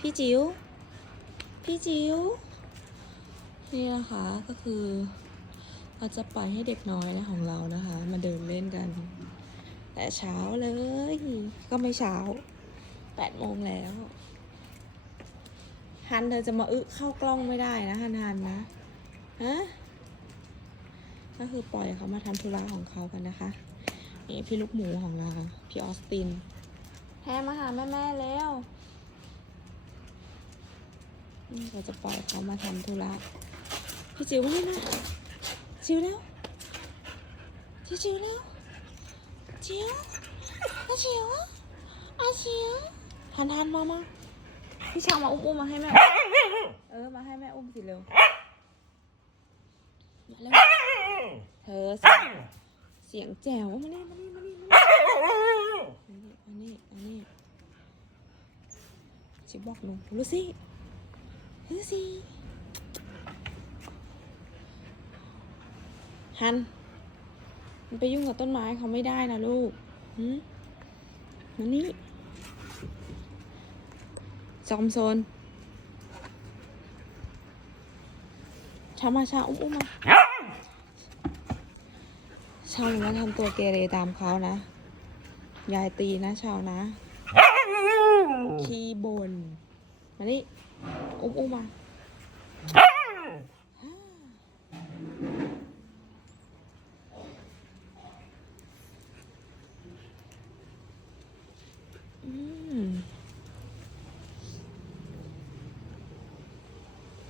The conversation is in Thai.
พี่จิ๋ว พี่จิ๋ว นี่นะคะก็คือเราจะปล่อยให้เด็กน้อยนะของเรานะคะ มาเดินเล่นกัน แต่เช้าเลย ก็ไม่เช้าแปดโมงแล้ว ฮันเธอจะมาอึเข้ากล้องไม่ได้นะฮันฮันนะ ฮะ ก็คือปล่อยเขามาทำธุระของเขากันนะคะ นี่พี่ลูกหมูของเรา พี่ออสติน แพรมาหาแม่แม่แล้ว นี่เราจะปล่อยเขามาทำธุระพี่จิ๋วนี่นะจิ๋วแล้วจิ๋วจิ๋วแล้วจิ๋วอาจิ๋วอาจิ๋วทันทันมามาพี่ชาวมาอุ้มอุ้มมาให้แม่เออมาให้แม่อุ้มสิเร็วมาเร็วเธอเสียงเสียงแจ๋วมานี่มานี่มานี่มานี่มานี่มานี่ชิบอกหนูลูซี่ ลูซี่ฮัน มันไปยุ่งกับต้นไม้เขาไม่ได้นะลูกหืมมานี่จอมโซนชามาชาอุ้มอุ้มมาชาวอย่ามาทำตัวเกเรตามเขานะ ยายตีนะชาวนะขี้บนมานี่ 过吗？嗯。